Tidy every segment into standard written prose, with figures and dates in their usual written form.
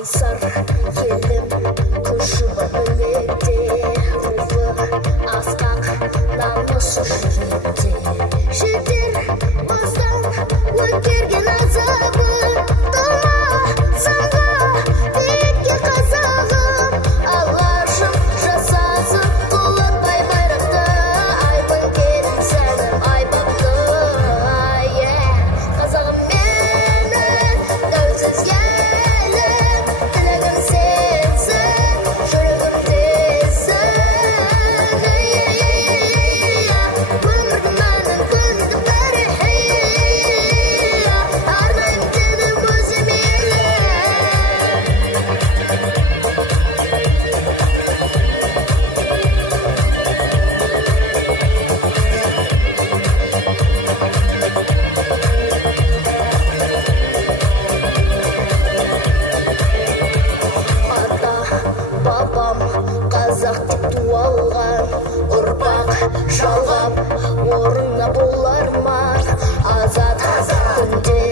Қайсар елім көшіп біледі, рухы асқақ намысы жүректе. Жетер бастан өткерген азабы, тұла саңға биікке қазағым. Алашым жасасын құлатпай байрақты, айбын келін сәнім айбақты. Қазағым менің тәуелсіз елім, тілегім сенсің, жүрегімдесің. Өмірдің мәнін күнді тарихи, арнайым тенім өзім елім. Ата бабам қазақ деп туалған, ұрпақ жалғап орнына болар ма? Азат күнде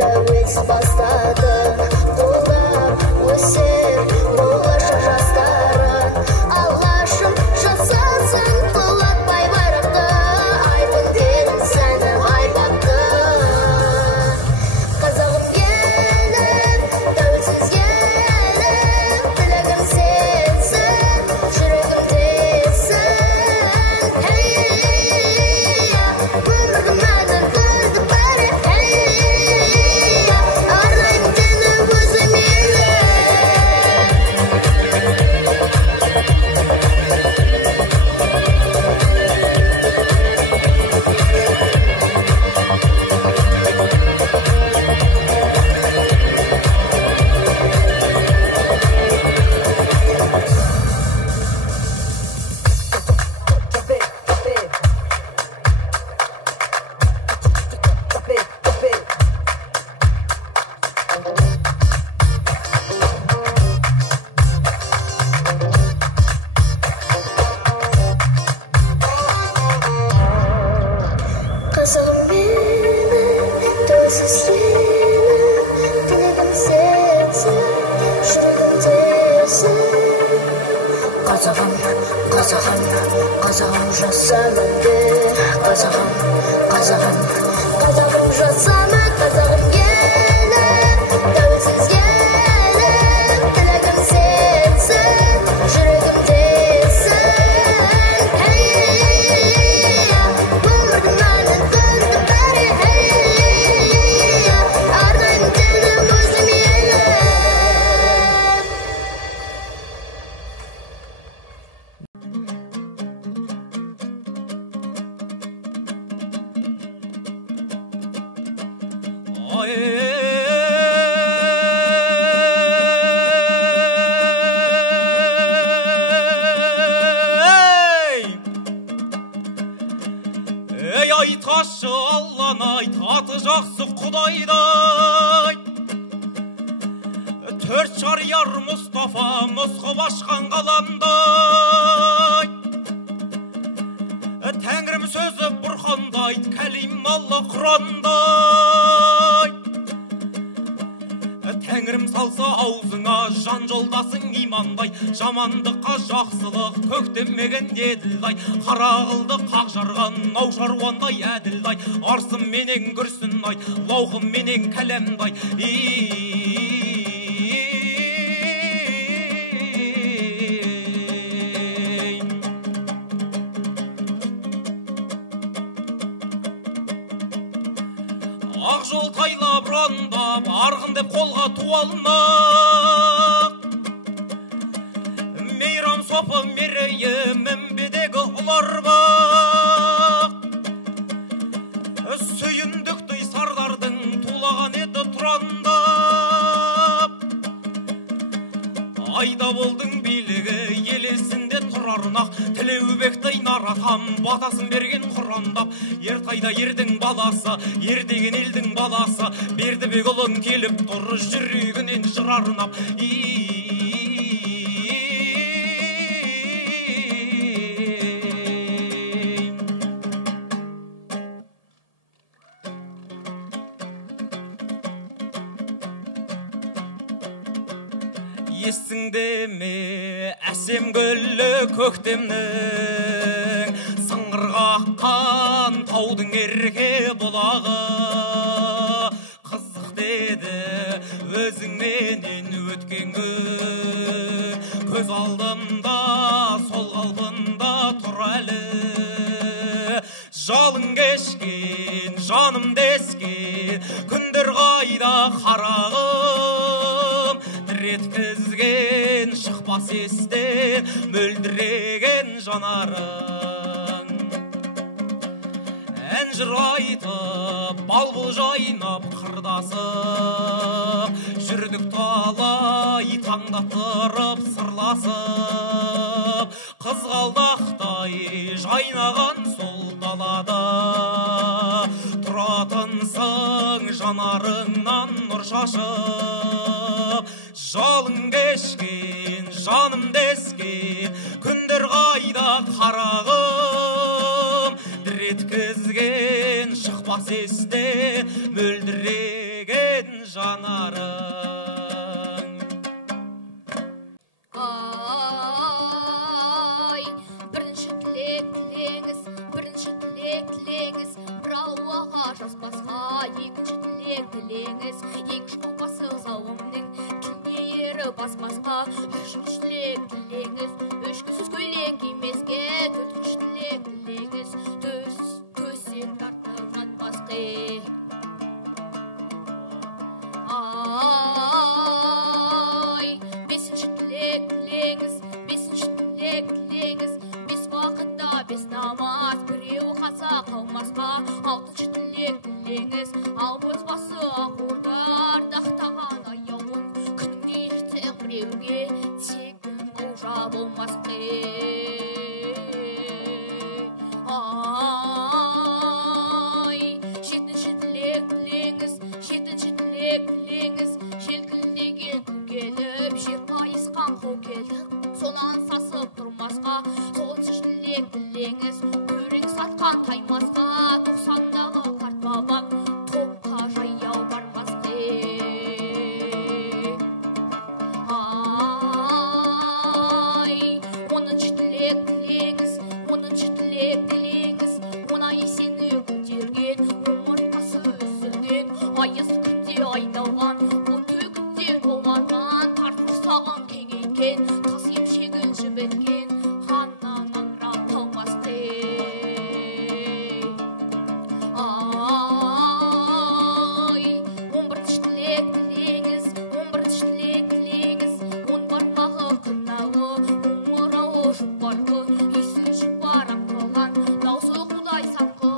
тәуелсіз бастадың, қолдап өсер болашақ жастарын. Алашым жасасын құлатпай байрақты, айбын келін сәнім айбақты. Қазағым елім, тәуелсіз елім, тілегім сенсің, жүрегімдесің. Өмірдің мәнін күнді тарихи, арнайым тенім өзім елім. Қазағым менің тәуелсіз елім, тілегім сенсің, жүрегімдесің. Қазағым, қазағым, қазағым жасамын де, қазағым, қазағым, қазағым жасамын, қазағым елім, тәуелсіз елім, тілегім сенсің, жүрегімдесің. Өмірдің мәнін күнді тарихи, арнайым тенім өзім елім. Ей айтқашы Алланы айт, аты жақсы Құдайдай. Төрт шарияр Мұстафа мұсқып ашқан қаламдай. Тәңірім сөзі бұрқандай, кәлималы Құрандай. Тәңірім салса аузыңа жан жолдасың имандай, жамандыққа жақсылық көктемеген еділдай, қара қылды қақ жарған нау шаруандай әділдай, арсым менен күрсінай, лауқым менен кәлемдай. Ақ жол тайлап ұрандап, арғын деп қолға туалмақ. Мейрам сопы мерейі мінбедегі ұларбақ. Сүйіндікті сардардың тулаған еді тұрандап. Айда болдың билігі елесінде тұрарнақ, Тілеубекті наратам батасын берген құрандап. Ертайда ердің баласы, ердеген елдің баласы, Бердібек ұлын келіп тұр жүрегінен жырарнап. Есіңде ме әсем гүлі көктемнің, сыңғыр қаққан таудың ерке бұлағы. Қызық деді өзіңменен өткен күн, көз алдымда сол қалпында тұр әлі. Жалын кешкен, жаным дескен, күндер қайда қарағым, дір еткізген шықпас естен мөлдіреген жанарың. Ән жыр айтып, балбұл жайнап қырдасып, жүрдік талай таңда тұрып сырласып, қызғалдақтай жайнаған сол далада тұратынсың жанарыңнан нұр шашып. Жалын кешкен, жаным дескен, күндер қайда қарағым, дір еткізген шықпас естен мөлдіреген жанарың. Бірінші тілек тілеңіз, бірінші тілек тілеңіз, бір Аллаға жазбасқа. Екінші тілек тілеңіз, ең шықпасы зауымның түнері баспасқа. Үшінші тілек тілеңіз, үшкісіз көйлек кимеске. Төртінші тілек тілеңіз, төсек тартылған басқа. Бесінші тілек тілеңіз, бесінші тілек тілеңіз, бес уақытта бес намаз, біреу қаса қалмасқа. Алтыншы тілек тілеңіз, ал бозбасы ақорда ардақтаған аяуын, күніңде ертең біреуге тегін олжа болмасқа. Жетінші тілек тілеңіз, жетінші тілек тілеңіз, желкілдеген көкеліп, жер қайысқан көкеліп, сонан сасып тұрмасқа. Тоғызыншы тілек тілеңіз, көрің сатқан таймасқа. 90-дағы қарт бабам топқа жаяу бармасқа. Оныншы тілек тілеңіз, оныншы тілек тілеңіз, она есені көтерген, омыртқасы үзілген, аяз күнде айналған, бұл төгінде толғанған, тартқырсаған кеңейген, тас емшегін жіберген, ханнан аңырап қалмасқа. Он бірінші тілек тілеңіз, он бірінші тілек тілеңіз, он бармағы қыналы, омырауы жұпарғы, есі жұпарақ қылған, даусы құдай саңқы,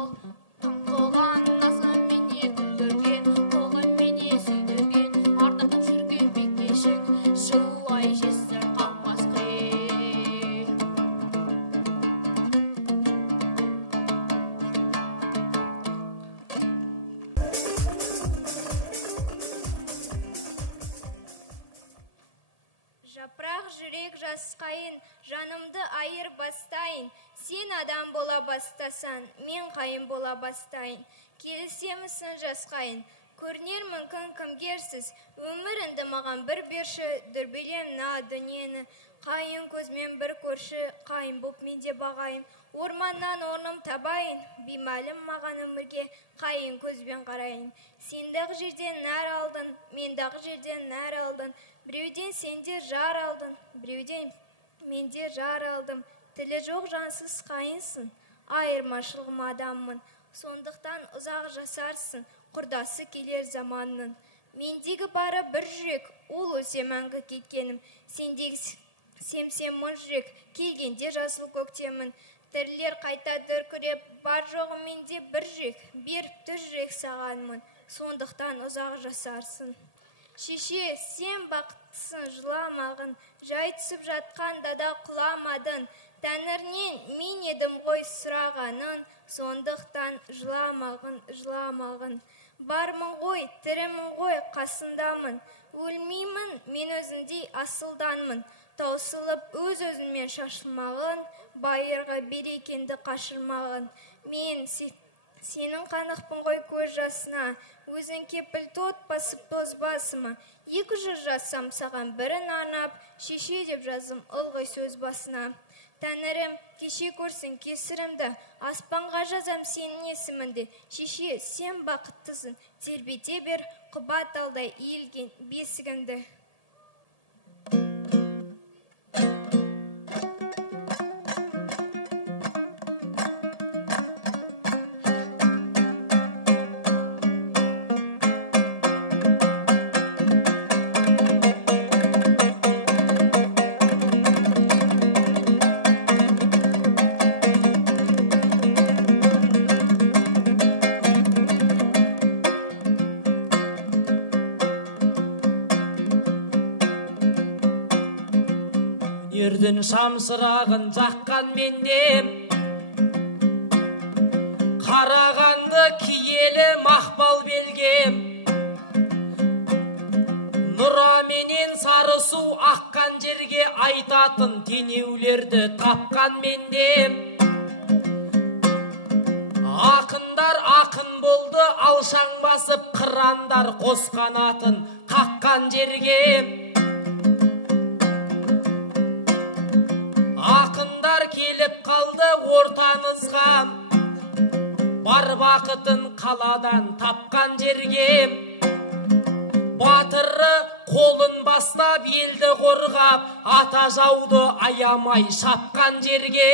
таңқылған, назыменен күлдірген, қылғанменен сүйдірген, ардақтап жүрген бекешік, жылай жесір қалмасқа. Жапырақ жүрек жасқайын, жанымды айыр бастайын. Сен адам бола бастасан, мен қайын бола бастайын. Келісемісің жасқайын, көрнер мүмкін кімгерсіз. Өміріңді маған бір берші, дүрбелем на дүниені. Қайын көзмен бір көрші, қайын боп мен де бағайын. Орманнан орным табайын, беймәлім маған өмірге, қайын көзбен қарайын. Сендағы жерден нәр алдың, мендағы жерден нәр алдың. Біреуден сенде жар алдың, біреуден менде жар алдым. Тілі жоқ жансыз қайынсың, айырмашылығым адаммын. Сондықтан ұзақ жасарсың, құрдасы келер заманның. Мендегі бары бір жүрек, ол өсе мәңгі кеткенім. Сендегі семсем мың жүрек, келгенде жасыл көктемін. Тірілер қайта дүркіреп, бар жоғы менде бір жүрек, беріпті жүрек сағанмын. Сондықтан ұзақ жасарсың. Шеше, сен бақыттысың, жыламағын, жай түсіп жатқанда да құламадың. Тәңірінен мен едім ғой сұрағанын, сондықтан жыламағын. Бармын ғой, тірімін ғой, қасындамын. Өлмеймін, мен өзіндей асылданмын. Таусылып өз-өзімен шашылмағын, байырға берекенді қашырмағын. Мен Сенің қанықпын ғой көз жасына, өзің кепіл тот басып тоз басыма. 200 жазсам саған бірін арнап, шеше деп жазым ылғи сөз басына. Тәңірім, кеше көрсін кесірімді, аспанға жазам сенің есіміңді. Шеше, сен бақыттысың, тербете бер, құба талдай иілген бесігіңді. Ердің шамшырағын жаққан мендем, қарағанды киелі мақпал белгем. Нұра менен сары су аққан жерге айтатын тенеулерді тапқан мендем. Ақындар ақын болды, алшаң басып, қырандар қос қанатын қаққан жерге. Ақындар келіп қалды ортаңызға, бар бақытын қаладан тапқан жерге. Батыры қолын бастап елді қорғап, ата жауды аямай шапқан жерге.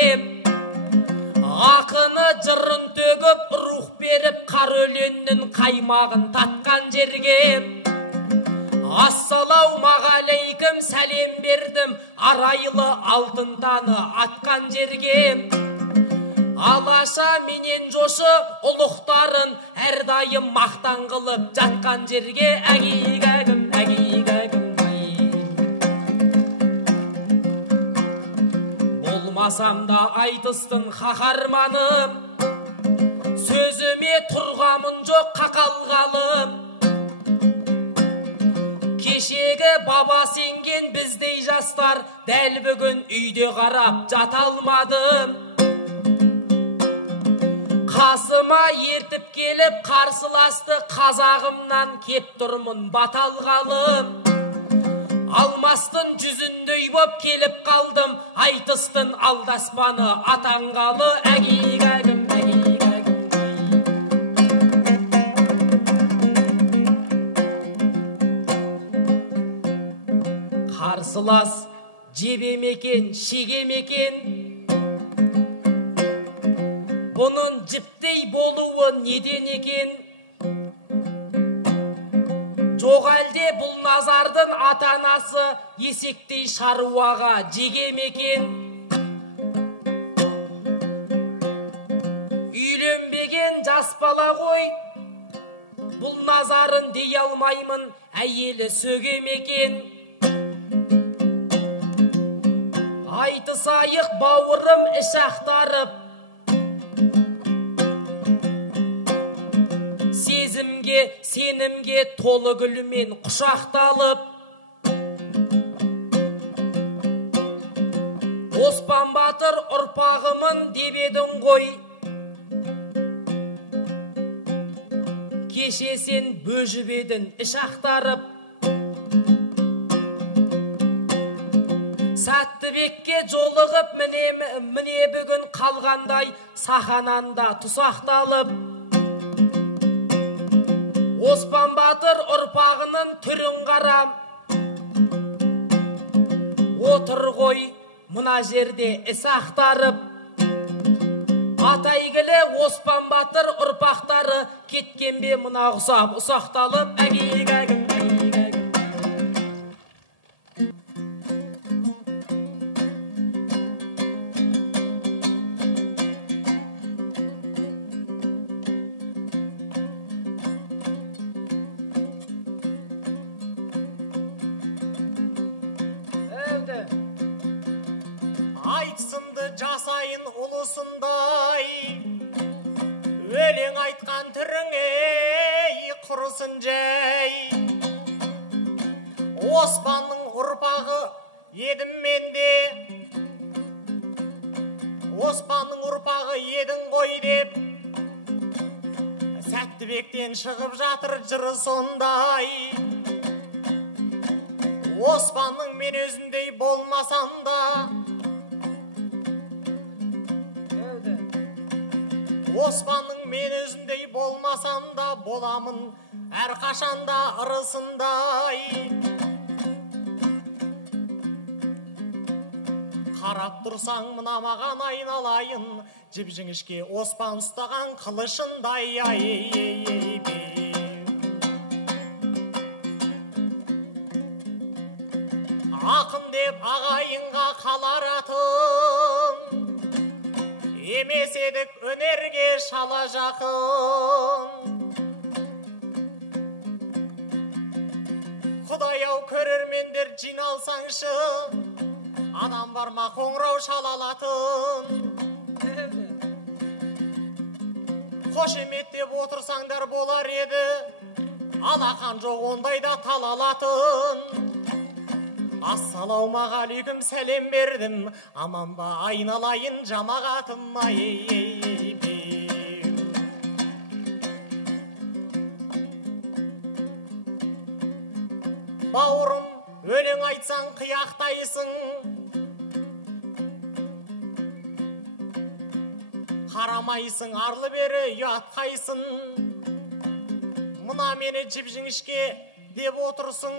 Ақыны жырын төгіп, рух беріп, қар өленнің қаймағын татқан жерге. Ассалаумағалейкум, сәлем бердім, арайлы алтын таны атқан жерге. Алаша менен жошы ұлықтарын әрдайым мақтан қылып жатқан жерге. Әгейгәгім, әгейгәгім, болмасам да айтыстың қаһарманым, сөзіме тұрғамын жоқ қақалғалым. Кешегі баба сенген біздей жастар дәл бүгін үйде қарап жата алмадым. Қасыма ертіп келіп қарсыласты қазағымнан кеп тұрмын баталғалым. Алмастың жүзіндей боп келіп қалдым, айтыстың алдаспаны атанғалы. Әгейгәгім, әгейгәгім. Қарсылас жебем екен, шегем екен, бұның жіптей болуы неден екен? Жоқ әлде бұл назардың атанасы есектей шаруаға жегем екен? Үйленбеген жас бала ғой, бұл назарын дей алмаймын, әйелі сөгем екен? Айтысайық бауырым іш ақтарып, сезімге, сенімге толы гүлмен құшақталып. Оспан Батыр ұрпағымын деп едің ғой, кеше сен бөжіп едің іш ақтарып. Сәттібекке жолығып міне бүгін қалғандай сахананда тұсақталып. Оспан Батыр ұрпағының түрін қарам, отыр ғой мына жерде іс ақтарып. Атайгілі Оспан Батыр ұрпақтары кеткен бе мына ұсап ұсақталып. Әгейгәгім, айтсынды жасайын ұлысындай, өлең айтқан түріңе құрысын жай. Оспанның ұрпағы едім менде, Оспанның ұрпағы едің ғой деп, әділбектен шығып жатыр жыры сондай. Оспанның мен өзіндей болмасам да, Оспанның мен өзіндей болмасам да, боламын әрқашанда ырысындай. Қарап тұрсаң мына маған айналайын, жіп-жіңішке Оспан ұстаған қылышындай. Ақын деп ағайынға қалар атым, емес едік өнерге шала жақын. Құдай-ау көрермендер жиналсаңшы, адам бар ма қоңырау шалалатын. Қошеметтеп отырсаңдар болар еді, алақан жоқ ондайда талалатын. Ассалаумағалейкум сәлем бердім, аман ба айналайын жамағатым. Бауырым, өлең айтсаң қияқтайсың, қарамайсың арлы-бері ұятқайсың. Мына мені жіп-жіңішке деп отырсың,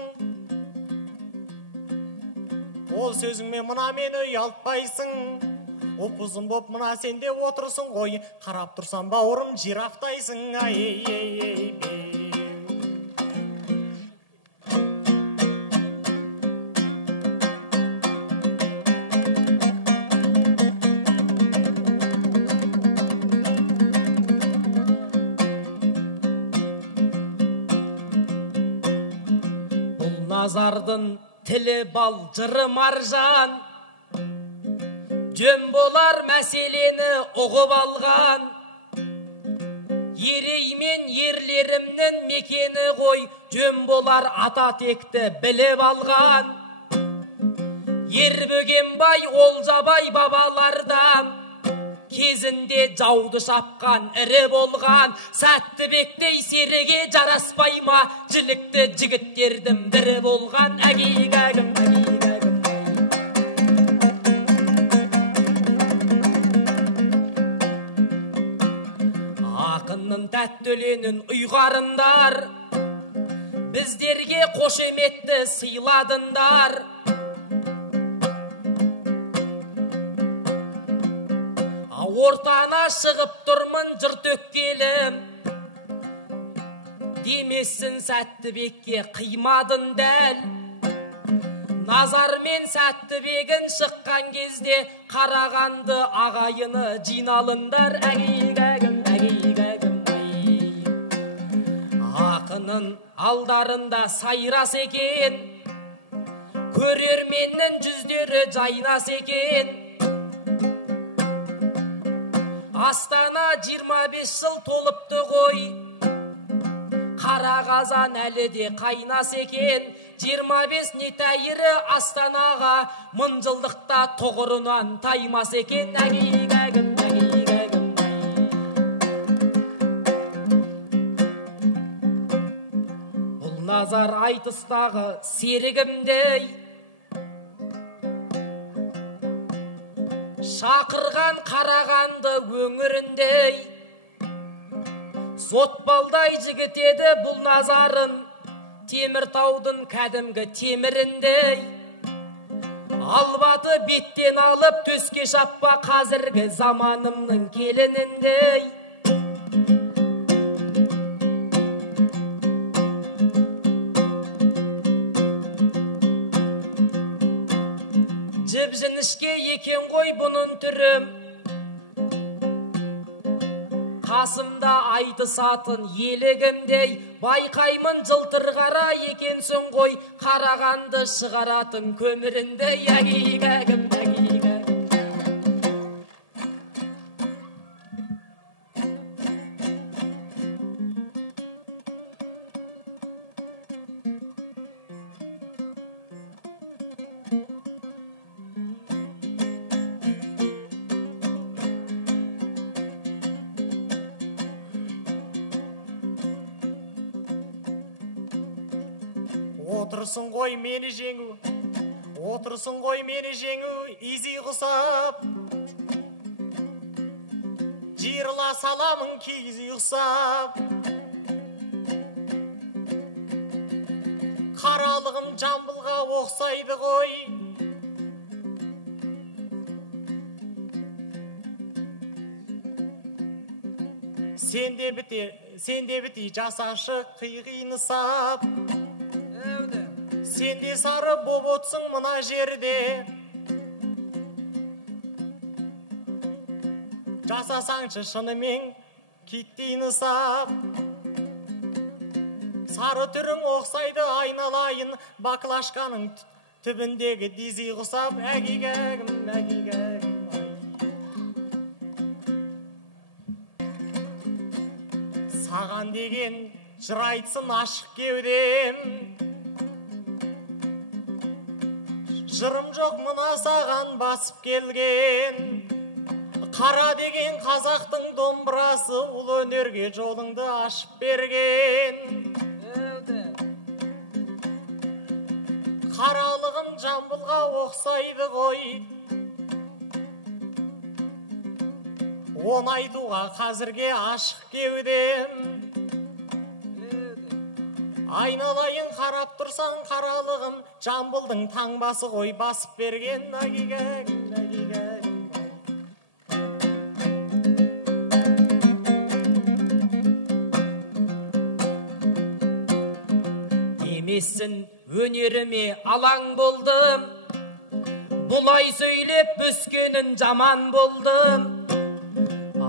ол сөзіңмен мына мені ұялтпайсың. Ұп-ұзын боп мына сенде отырсың ғой, қарап тұрсам бауырым жирафтайсың. Назардың тілі бал, жыры маржан, жөн болар мәселені ұғып алған. Ерей мен ерлерімнің мекені ғой, жөн болар ата текті біліп алған. Ербөгенбай, Олжабай бабалардан кезінде жауды шапқан ірі болған. Сәттібектей серіге жараспай ма, жілікті жігіттердің бірі болған. Әгейгәгім, әгейгәгім. Ақынның тәтті өленін ұйғарындар, біздерге қошеметті сыйладыңдар. Ортана шығып тұрмын жыр төккелім, демесін Сәттібекке қимадың дәл. Назар мен Сәттібегін шыққан кезде, Қарағанды ағайыны жиналыңдар. Әгейгәгім, әгейгәгім. Ақынын алдарында сайрас екен, көрерменнің жүздері жайнас екен. Астана 25 жыл толыпты ғой, қара қазан әлі де қайнас екен. 25 не тәйірі Астанаға, мың жылдықта тұғырынан таймас екен. Әгейгәгім, әгейгәгім. Бұл назар айтыстағы серігімдей, шақырған Қарағанды өңіріндей. Сотбалдай жігіт еді бұл назарын, Теміртаудың кәдімгі теміріндей. Албаты беттен алып төске шаппа, қазіргі заманымның келініндей. Жіп-жіңішке екен ғой бұның түрім, қасымда айтысатын елігімдей. Байқаймын жылтыр қара екенсің ғой, Қарағанды шығаратын көміріндей. Әгейгәгім, әгейгәгім. отырсын ғой мені жеңу, отырсын ғой мені жеңу, изи құсап. Жиырыла саламын киіз ұқсап. Қаралығым жамбылға оқсайды ғой. Сенде біте жасашы қиғыны сап. Сенде сары боп отсың мына жерде. Жасасаңшы шынымен киттейіні сап. Сары түрің оқсайды айналайын, баклашканың түбіндегі дизи құсап. Әгигәгім, әгигәгім. Саған деген жыр айтсын ашық кеудем. Жырым жоқ мына саған басып келген. Қара деген қазақтың домбырасы, ұл өнерге жолыңды ашып берген. Қаралығым жамбылға оқсайды ғой. Он айтуға қазірге ашық кеудем. Айналайын қарап тұрсаң қаралығым, жамбылдың таңбасы ғой басып берген. Әгигәгім, әгигәгім. Емессін өнеріме алаң болдым, бұлай сөйлеп бүскенін жаман болдым.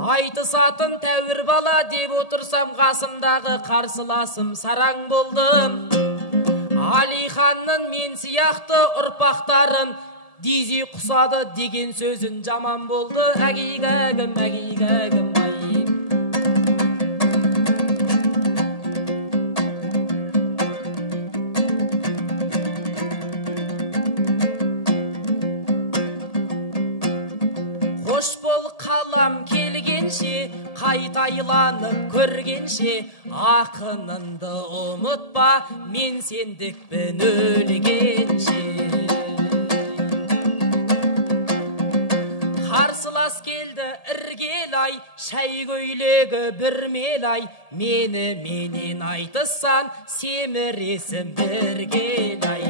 Айтысатын тәуір бала деп отырсам, қасымдағы қарсыласым сараң болдым. Алиханның мен сияқты ұрпақтарын дизи құсады деген сөзін жаман болды. Әгигәгім, әгигәгім, айым. Қош бол қалам келгенше, қайтайланып көргенше, ақыныңды ұмытпа, мен сендікпін өлгенше. Қарсылас келді іргелай, шай көйлегі бір мелай, мені менен айтысан, семіресім біргелай.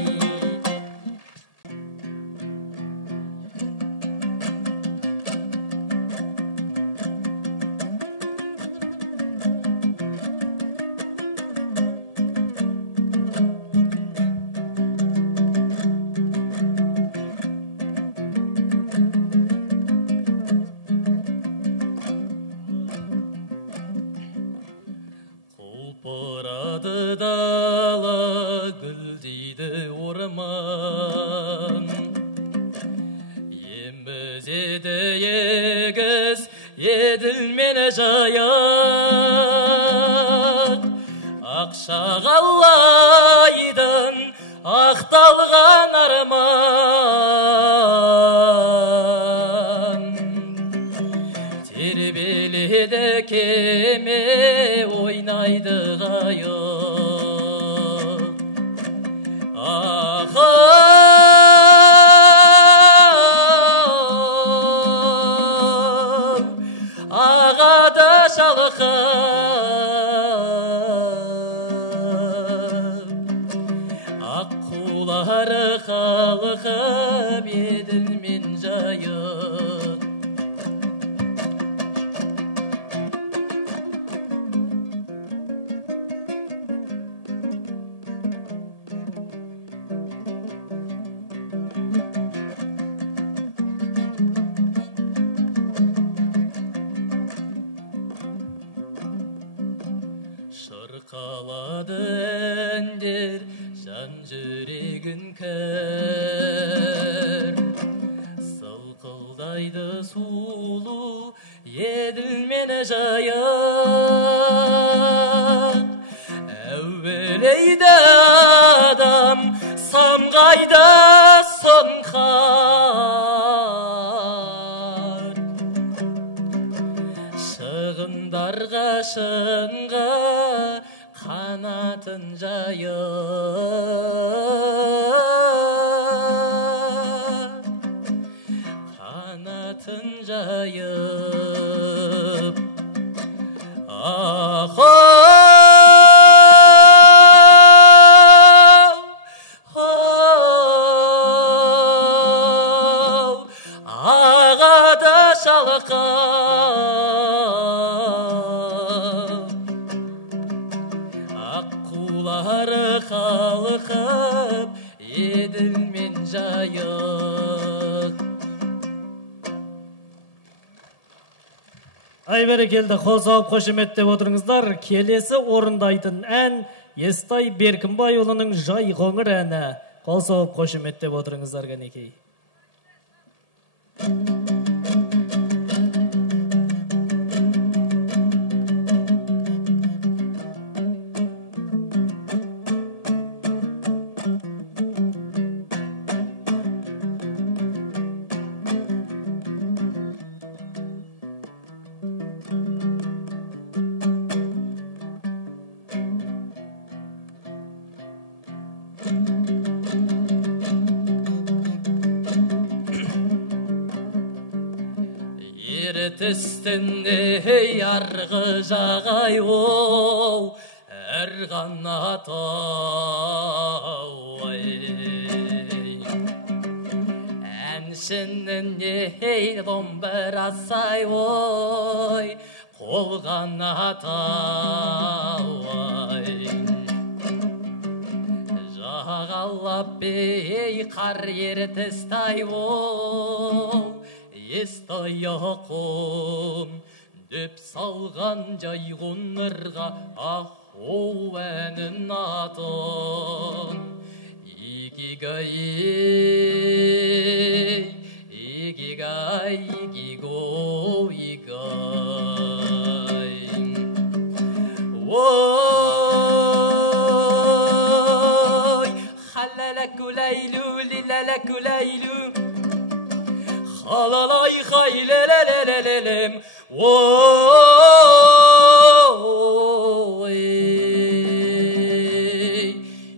Құлпырады дала, гүлдейді орман. Емізеді егіз, еділмені жаяқ. Ақшағалайдың ақталған арман. Тербеледі кеме, ойнайды қайық. Ақыл ағады шалқып, аққулары қалқып, еділмен жайық. Шырқалады әндер, жан жүрегін кір. Сылқылдайды сулу, еділмені жайық. Әуелейді адам, самғайды сұңқар. Шығындарға шыңға Қанатын жайып, қанатын жайып, ағада шалқып, аққулары қалқып, еділмен жайық. Ай бәрекелді, қол соғып қошеметтеп отырыңыздар. Келесі орындайтын ән Естай Беркінбайұлының Жай қоңыр әні. Қол соғып қошеметтеп отырыңыздар кәнекей. Ертістінде арғы жағай оу, әр қанат ой. Әншінің домбыра сай ой, қол қанат ой. Жағалап бей қар ертістай оу, Естай ақын дөп салған жай қонырға аққу әнін атын. Игигай, игигай, игиго, игай. Ой, халалаку лайлу, лилалаку лайлу, Хаlalay haylelelelelem, oy,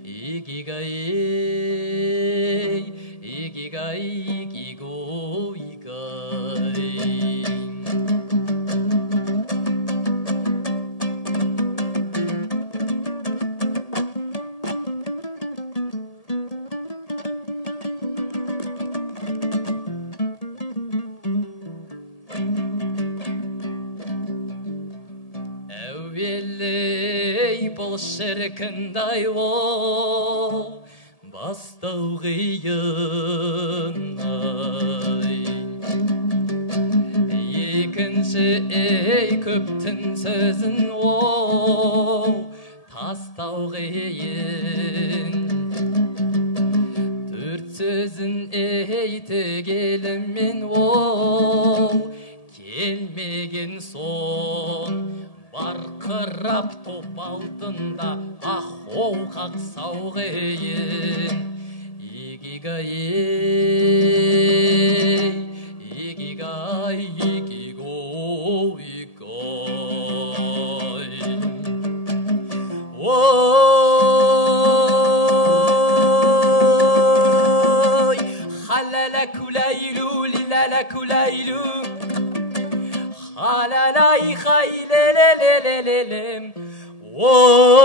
igigay, igigay, igigo, igay. Бұл шіркіндай ол бастау қиын ай. Екінші көптің сөзін ол тастау қиын. Төрт сөзін тігеліммен ол келмеген сон. Барқырап топ алдында ақол қақсау қиын. Игигай, игигай, игиго, игай. Ой, халалаку лайлу, лилалаку лайлу, Хаlalay haylelelelelem, oy.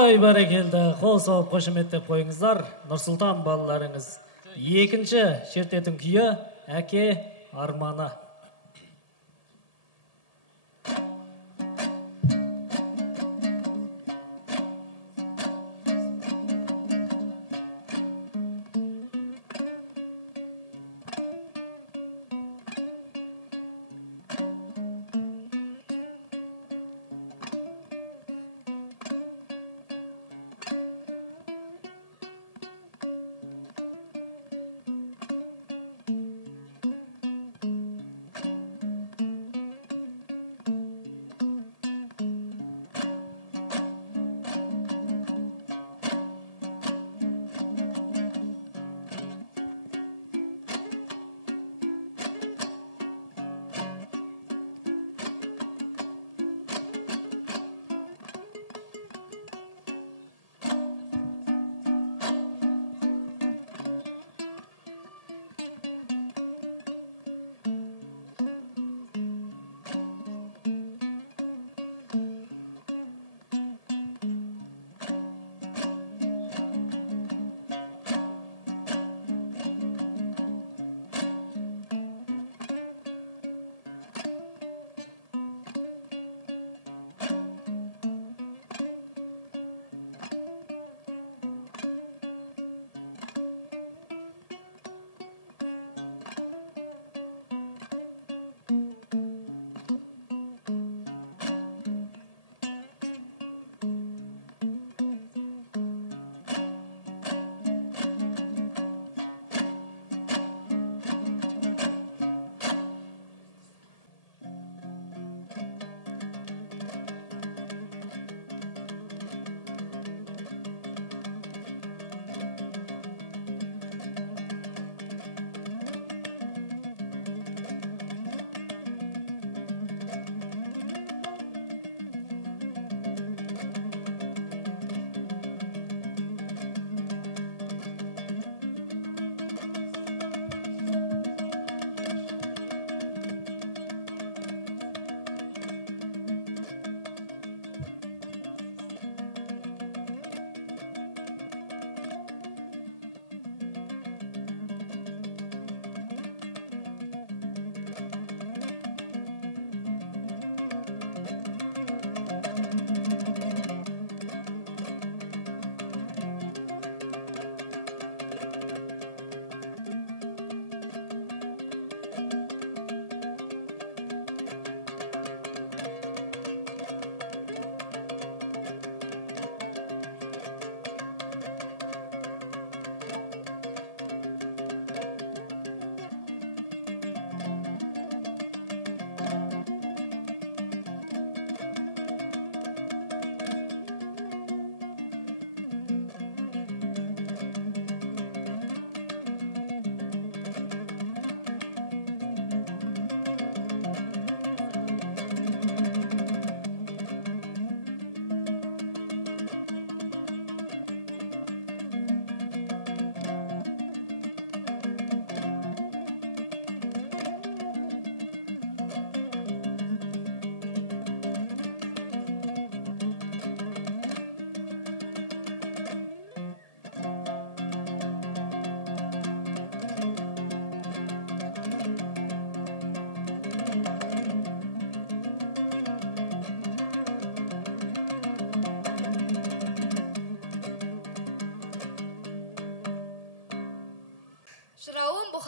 Ой, бәрекелді. Қол соғып қошеметтеп қойыңыздар. Нұрсұлтан балаларыңыз. Екінші шертетін күйі әке арманы.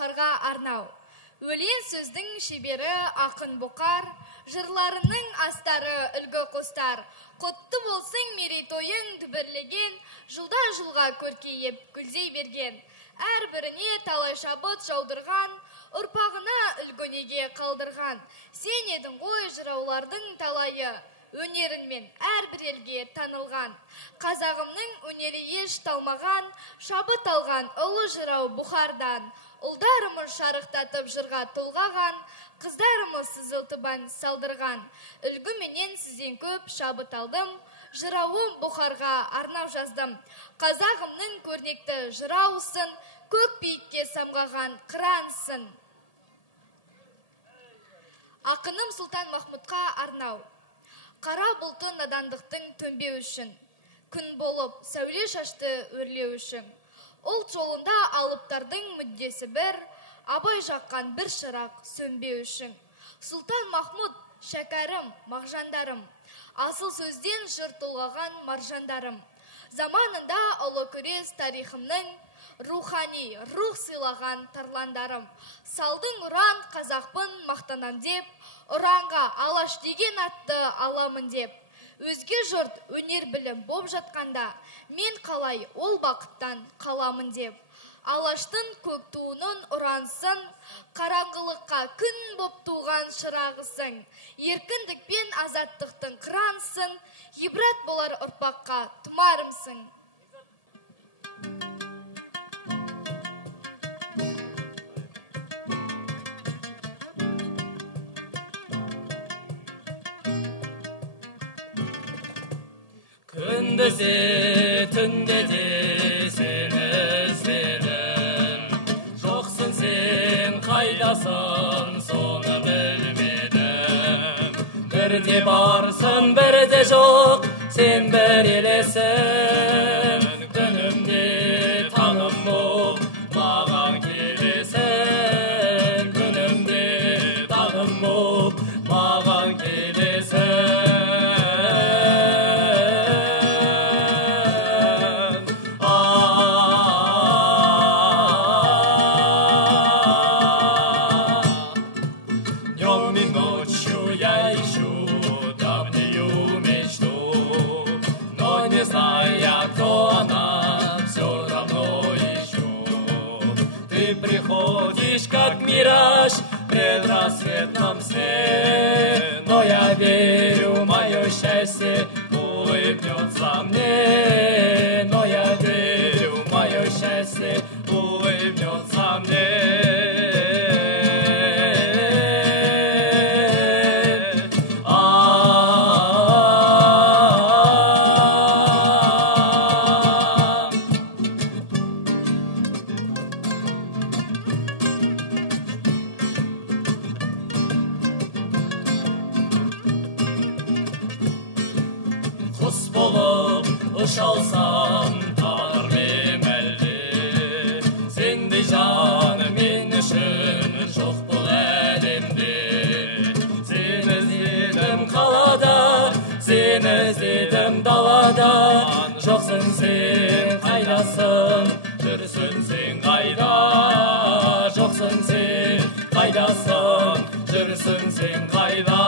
бұқарға арнау. Өлең сөздің шебері ақын бұқар, жырларының астары үлгі қостар. Құтты болсын мерейтойың дүбірлеген, жылда-жылға көркейіп гүлдей берген. Әрбіріне талай шабыт жаудырған, ұрпағына үлгінеге қалдырған. Сен едің ғой жыраулардың талайы, өнерінмен әрбір елге танылған. Қазағымның өнері еш талмаған, шабыт алған ұлы жырау Бұхардан. Ұлдарымыз шарықтатып жырға толғаған, қыздарымыз сызылтыбан салдырған. Үлгіменен сізден көп шабыт алдым, жырауым Бұхарға арнау жаздым. Қазағымның көрнекті жыраусын, көк биікке самғаған қырансын. Ақыным Сұлтан Махмұдқа арнау. Қара бұлты надандықтың төнбеу үшін, күн болып сәуле шашты өрлеу үшін. Ұлт жолында алыптардың мүддесі бір, абай жаққан бір шырақ сөнбеу үшін. Сұлтан Махмұд, шәкәрім, мағжандарым, асыл сөзден жыр толғаған маржандарым. Заманында ұлы күрес тарихымның рухани, рух сыйлаған тарландарым. Салдың ұран қазақпын мақтанам деп, ұранға алаш деген атты аламын деп. Өзге жұрт өнер білім боп жатқанда, мен қалай ол бақыттан қаламын деп. Алаштың көк туының ұрансын, қараңғылыққа күн боп туған шырағысың. Еркіндік пен азаттықтың қырансың, ғибрат болар ұрпаққа тұмарымсың. Күндізе, түнде де сені іздедім. Жоқсың сен, қайдасың, соны білмедім. Бірде барсың, бірде жоқ, сен бір елесің. Күнімде таным боп, маған келесің. Күнімде таным боп, маған келесің. Приходишь, как мираж, предрассветном сне. Но я верю, мое счастье улыбнется мне. Но я верю, мое счастье улыбнется мне. Ұшалсам танырмын әлде, сендей жаны мен үшін жоқ бұл әлемде. Сені іздедім қалада, сені іздедім далада. Жоқсың сен қайдасың, жүрсің сен қайда. Жоқсың сен қайдасың, жүрсің сен қайда.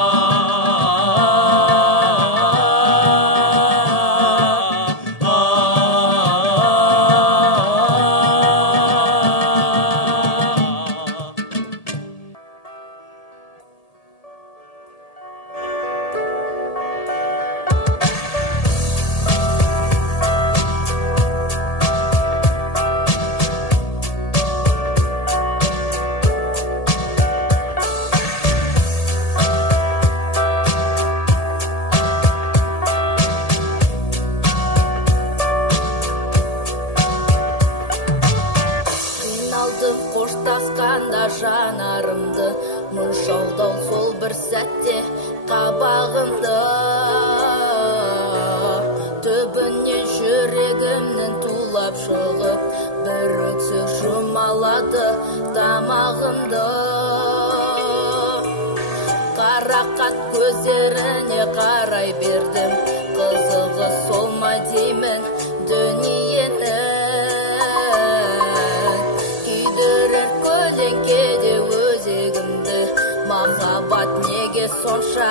Жанарымды мұншалдау сол бір сәтте қабағымда түбінен жүрегімнің тулап шығып бір өксік жұмалады тамағымды. Қарақат көздеріне қарай бердім, қызығы сол ма деймін дүниені. Махаббат неге сонша